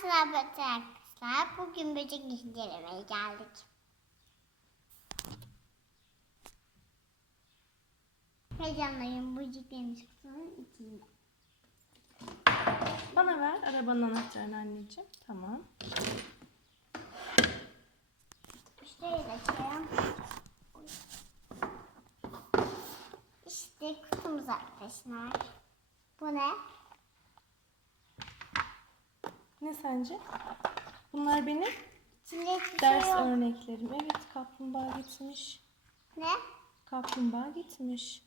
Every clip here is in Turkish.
Selam arkadaşlar. Bugün böcek incelemeye geldik. Heyecanlıyım böceklerimiz kutunun içinde. Bana ver arabanın anahtarını anneciğim. Tamam. Şurayı da açayım. İşte kutumuz arkadaşlar. Bu ne? Ne sence? Bunlar benim İçinde hiçbir ders şey yok. örneklerim. Evet kaplumbağa gitmiş. Ne? Kaplumbağa gitmiş.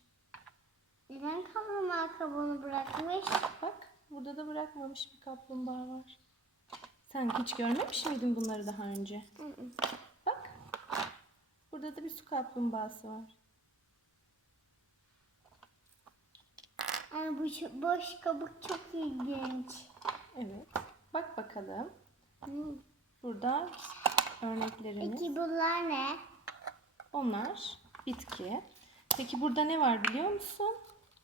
Neden kaplumbağa kabuğunu bırakmış? Bak burada da bırakmamış bir kaplumbağa var. Sen hiç görmemiş miydin bunları daha önce? Hı hı. Bak. Burada da bir su kaplumbağası var. Ay bu şu- boş kabuk çok ilginç. Evet. Bak bakalım. Burada örneklerimiz. Peki bunlar ne? Onlar bitki. Peki burada ne var biliyor musun?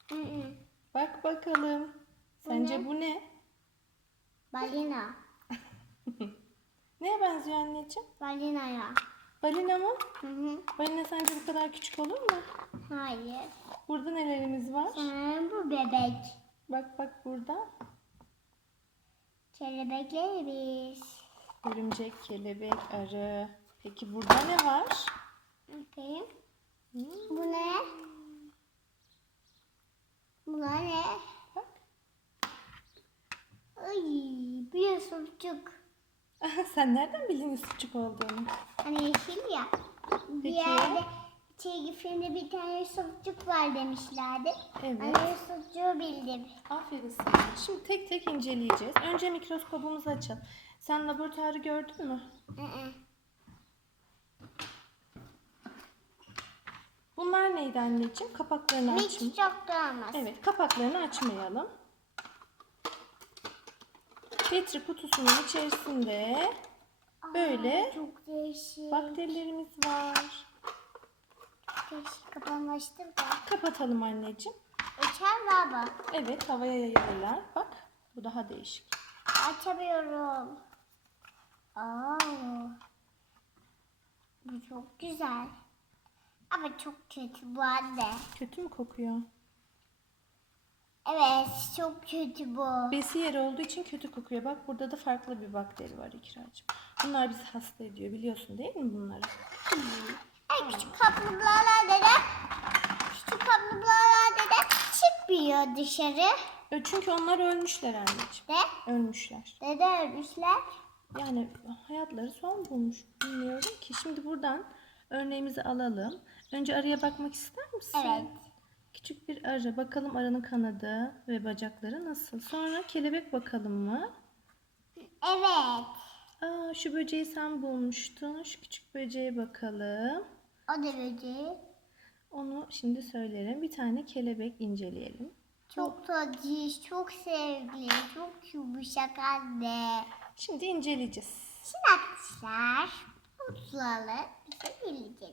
Hı hı. Bak bakalım. Sence bu ne? Balina. Neye benziyor anneciğim? Balinaya. Balina mı? Hı hı. Balina sence bu kadar küçük olur mu? Hayır. Burada nelerimiz var? Sanırım bu bebek. Bak bak burada. Kelebeklerimiz. Örümcek, kelebek, arı. Peki burada ne var? Bakayım. Hmm, Bu ne? Bunlar ne? bak. Ay, bir sucuk. Sen nereden bildin sucuk olduğunu? Hani yeşil ya. Bir Peki. yerde çizgi filmde bir tane sucuk var demişlerdi. Evet. De sucuğu bildim. Aferin sana. Şimdi tek tek inceleyeceğiz. Önce mikroskopumuzu açalım. Sen laboratuvarı gördün mü? Hı hı. Bunlar neydi anneciğim? Kapaklarını Hiç açmayalım. çok da olmaz. Evet, kapaklarını açmayalım. Petri kutusunun içerisinde Aa, böyle Çok değişik. bakterilerimiz var. Değişik kapanmıştır da. Kapatalım anneciğim. Uçar baba. Evet, havaya yayılırlar. Bak, bu daha değişik. Açamıyorum. Aa. Bu çok güzel. Ama çok kötü bu anne. Kötü mü kokuyor? Evet çok kötü bu. Besi yeri olduğu için kötü kokuyor. Bak burada da farklı bir bakteri var İkracığım. Bunlar bizi hasta ediyor. Biliyorsun değil mi bunları? En küçük kaplumbağalar neden? Küçük kaplumbağalar neden çıkmıyor dışarı? E, Çünkü onlar ölmüşler anneciğim. De, Ölmüşler. neden ölmüşler? Yani hayatları son bulmuş. Bilmiyorum ki. Şimdi buradan örneğimizi alalım. Önce arıya bakmak ister misin? Evet. Küçük bir arı. Bakalım arının kanadı ve bacakları nasıl? Sonra kelebek bakalım mı? Evet. Aa, şu böceği sen bulmuştun. Şu küçük böceğe bakalım. O böceği. Onu şimdi söylerim. Bir tane kelebek inceleyelim. Çok tatlış, çok sevgili, çok yumuşak anne. Şimdi inceleyeceğiz. Şimdi arkadaşlar, mutluları bize birlikte